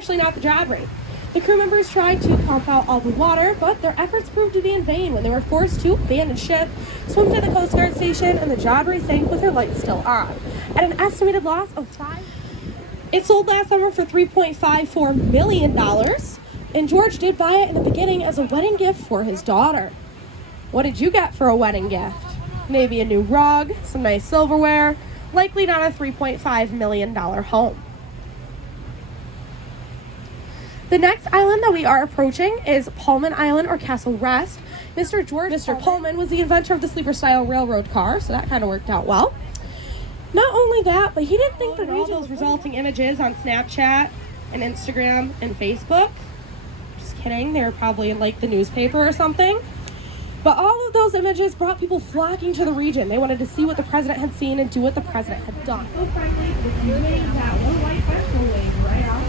Actually not the Jodrell. The crew members tried to pump out all the water, but their efforts proved to be in vain when they were forced to abandon ship, swim to the Coast Guard station, and the Jodrell sank with her lights still on. At an estimated loss of it sold last summer for $3.54 million, and George did buy it in the beginning as a wedding gift for his daughter. What did you get for a wedding gift? Maybe a new rug, some nice silverware, likely not a $3.5 million home. The next island that we are approaching is Pullman Island or Castle Rest. Mr. Pullman was the inventor of the sleeper-style railroad car, so that kind of worked out well. Not only that, but he didn't think the region those resulting images on Snapchat and Instagram and Facebook. Just kidding, they were probably in like the newspaper or something. But all of those images brought people flocking to the region. They wanted to see what the president had seen and do what the president had done. So friendly, if you wave that one white fence, we'll wave right out.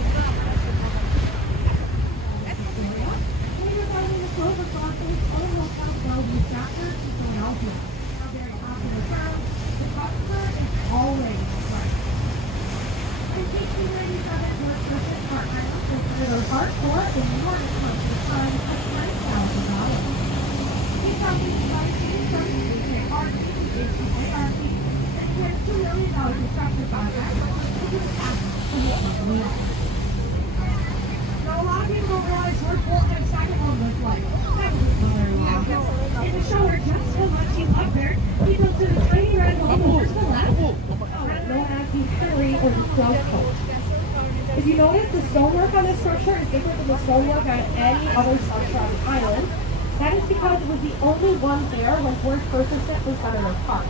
If you notice, the stonework on this structure is different than the stonework on any other structure on the island. That is because it was the only one there when George purchased it from Senator Park.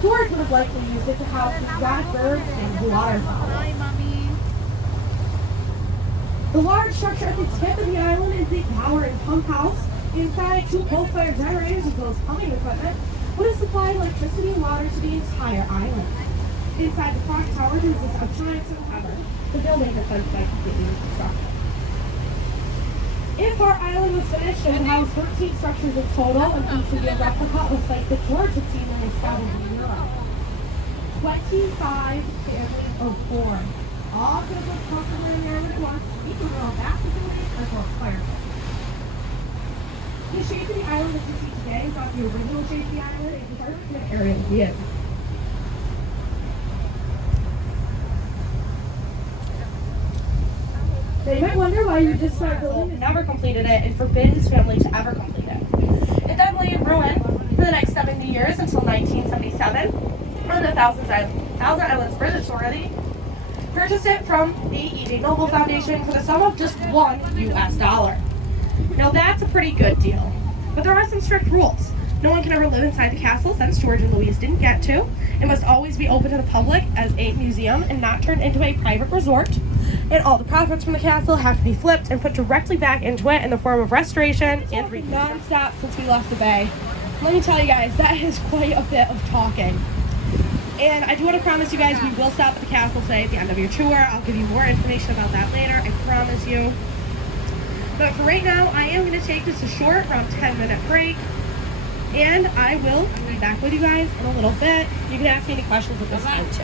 George would have likely used it to house exotic birds and waterfowl. Hi, Mommy. The large structure at the tip of the island is the power and pump house. Inside, 2 coal-fired generators as well as pumping equipment would have supplied electricity and water to the entire island. Inside the clock tower, there was electronics and power. The building has been completely reconstructed. If our island was finished, it would house 13 structures in total, and each would be a replica of a site that George had seen when they scouted in Europe. 25 families of 4. All could have looked comfortable in there at once, even though back facilities as well as fire. The shape of the island that you see today is not the original shape of the island. It was started with an aerial view. So you might wonder why you just started building and never completed it and forbid his family to ever complete it. It then lay in ruin for the next 70 years until 1977, when the Thousand Islands Bridge Authority purchased it from the E.J. Noble Foundation for the sum of just $1 US. Now that's a pretty good deal, but there are some strict rules. No one can ever live inside the castle since George and Louise didn't get to. It must always be open to the public as a museum and not turned into a private resort. And all the profits from the castle have to be flipped and put directly back into it in the form of restoration and non-stop since we left the bay. Let me tell you guys, that is quite a bit of talking. And I do want to promise you guys we will stop at the castle today at the end of your tour. I'll give you more information about that later, I promise you. But for right now, I am going to take just a short, around 10-minute break. And I will be back with you guys in a little bit. You can ask me any questions at this time too.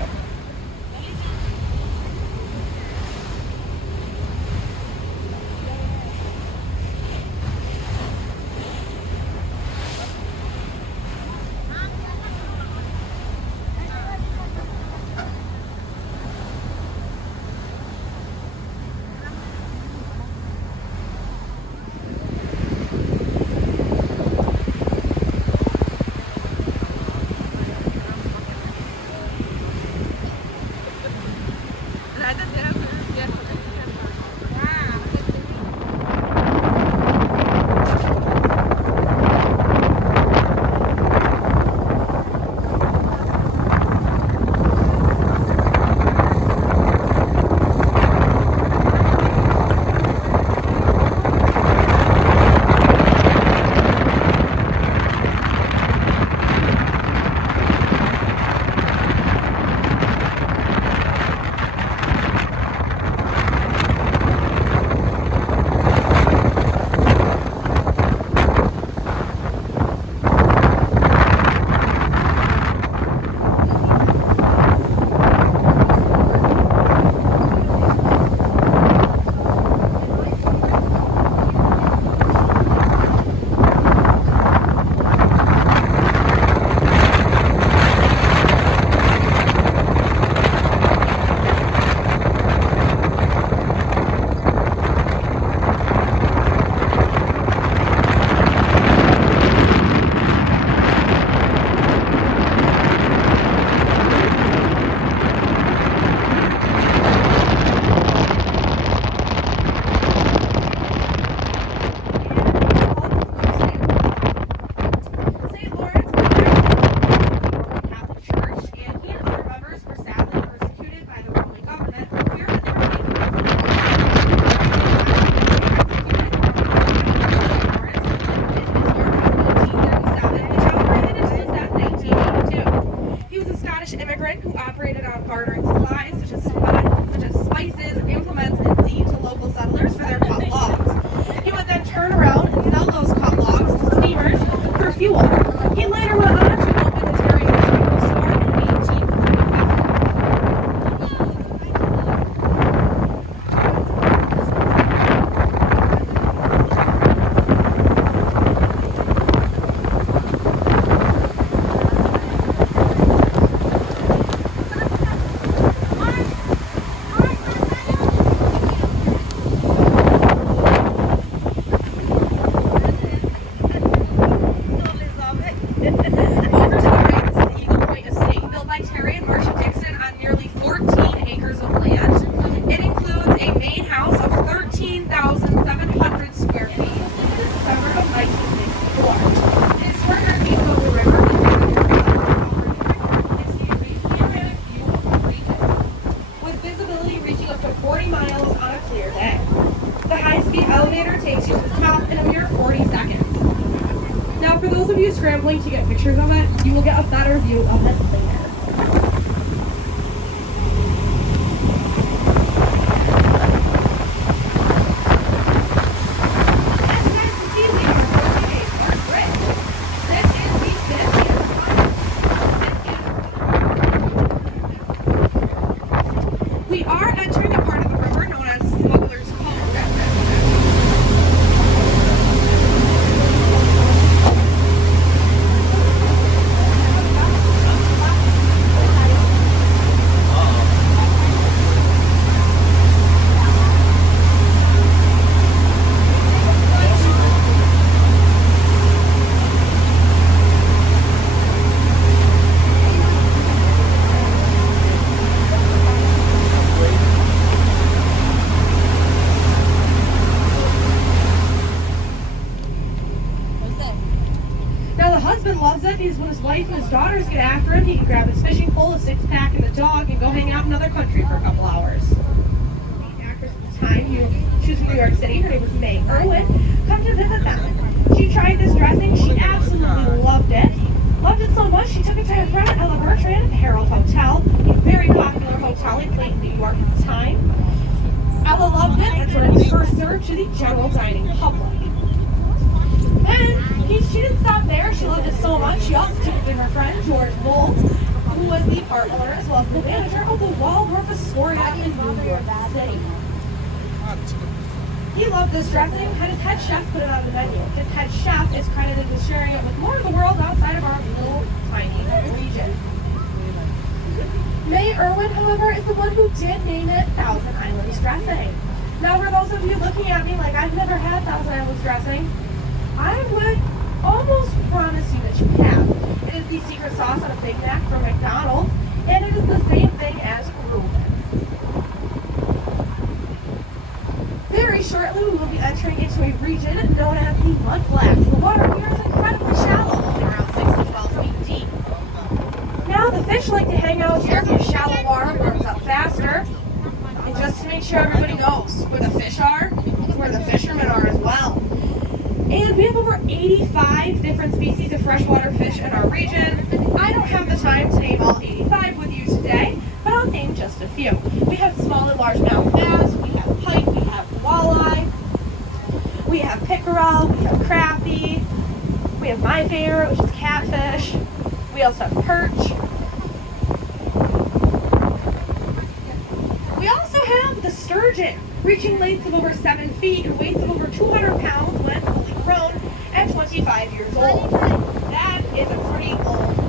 clear day. The high-speed elevator takes you to the top in a mere 40 seconds. Now, for those of you scrambling to get pictures of it, you will get a better view of it later. We are entering a part of the river known as Smuggler's Cove. Now the husband loves it because when his wife and his daughters get after him, he can grab his fishing pole, a six-pack, and the dog and go hang out in another country for a couple hours. The actress at the time, she was from New York City, her name was May Irwin, come to visit them. She tried this dressing, she absolutely loved it. Loved it so much, she took it to her friend Ella Bertrand at the Herald Hotel, a very popular hotel in Clayton, New York at the time. Ella loved it and sort of first served to the general dining public. And she didn't stop there. She loved it so much, she also took it to her friend George Bolt, who was the bar owner as well as the manager of the Waldorf Astoria in New York City. He loved this dressing, had his head chef put it on the menu. His head chef is credited with sharing it with more of the world outside of our little tiny region. May Irwin, however, is the one who did name it Thousand Islands dressing. Now, for those of you looking at me like I've never had Thousand Islands dressing, I would almost promise you that you have. It is the secret sauce on a Big Mac from McDonald's, and it is the same thing as Reuben. Very shortly, we will be entering into a region known as the Mudflats. The water here is incredibly shallow, only around 6 to 12 feet deep. Now, the fish like to hang out here because shallow water warms up faster. And just to make sure everybody knows where the fish are, where the fishermen are as well. And we have over 85 different species of freshwater fish in our region. I don't have the time to name all 85 with you today, but I'll name just a few. We have small and largemouth bass, we have pike, we have walleye, we have pickerel, we have crappie, we have my favorite, which is catfish, we also have perch. We also have the sturgeon, reaching lengths of over 7 feet and weights of over 200 pounds when fully grown at 25 years old. That is a pretty old